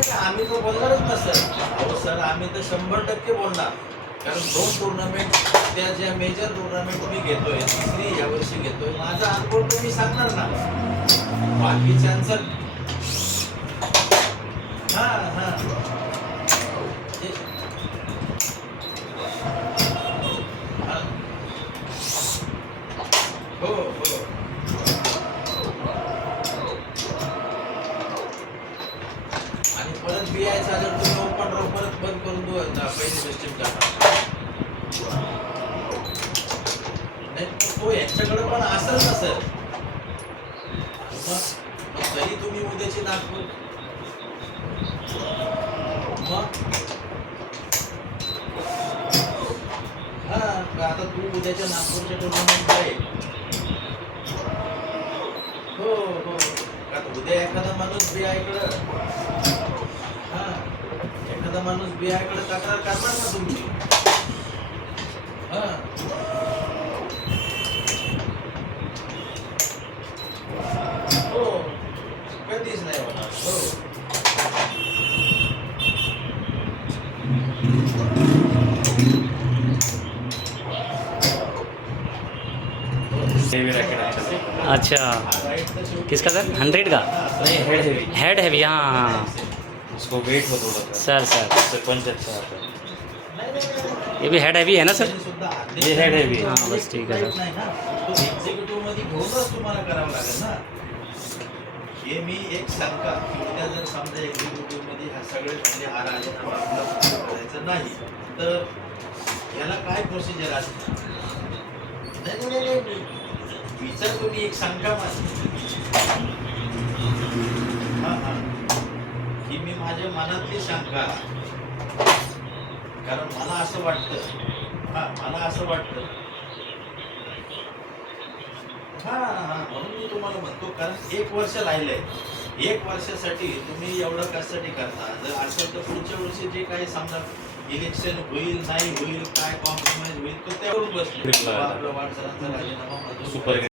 नाही, आम्ही तर बोलणारच ना सर. अहो सर, आम्ही तर 100% बोलणार. कारण 2 टुर्नामेंट, त्या ज्या मेजर टुर्नामेंट मी घेतोय, तिसरी यावर्षी घेतोय, माझा अनुभव तुम्ही सांगणार ना. बाकीच्यांचं हां, हां. ते हां. हो, हो. आणि परत BI जर तुम्ही ओपन राहू परत बंद करून देऊ ना, पहिली सिस्टीम टाका. नाही, मग तो यांच्याकडे पण असेल ना सर. मग मग तरी तुम्ही उद्याची नागपूर मग हां, आता तू उद्याच्या नागपूरच्या टुर्नामेंटला आहे. हो, हो. आता उद्या एखादा माणूस BI कडं हां, एखादा माणूस BI कडे तक्रार करणार ना तुमची. हां. हो. कधीच नाही होणार. हो. हेवी रैकेट अच्छा से अच्छा, हा राईट तर शेवटी किसका सर? 100 का? नहीं हेड हेवी हेड हैवी, हाँ हाँ उसको वेट हो थोड़ा सा सर सर उससे पंच अच्छा आता है नाही, नाही, नाही. ये भी हेड हैवी है ना सर? त्यांनी सुद्धा अध्यक्ष हे head heavy. हां, बस ठीक आहे, राईट सर. नाही ना. तो एक्झिक्युटिव्ह मध्ये घेऊनच तुम्हाला करावं लागेल ना. हे मी एक शंका की उद्या जर समजा एक्झिक्युटिव्ह मध्ये ह्या सगळे म्हणजे हार आले ना, आपल्याला करायचं नाही, तर याला काय प्रोसिजर असते? नाही, नाही, नाही, नाही. विचारतो मी, एक शंका माझी. हां, हां. ही मी माझ्या मनातली शंका. कारण मला असं वाटतं, मला असं वाटतं, म्हणून मी तुम्हाला म्हणतो, कारण 1 वर्ष राहिलंय. 1 वर्षासाठी तुम्ही एवढं कशासाठी करता? जर असेल तर पुढच्या वर्षी जे काही समजा इलेक्शन होईल, नाही होईल, काय कॉम्प्रोमाइज होईल, तर त्यावरून बसले. Grip लावायला. आपलं वाटसरांचा राजीनामा मंजूर सुपर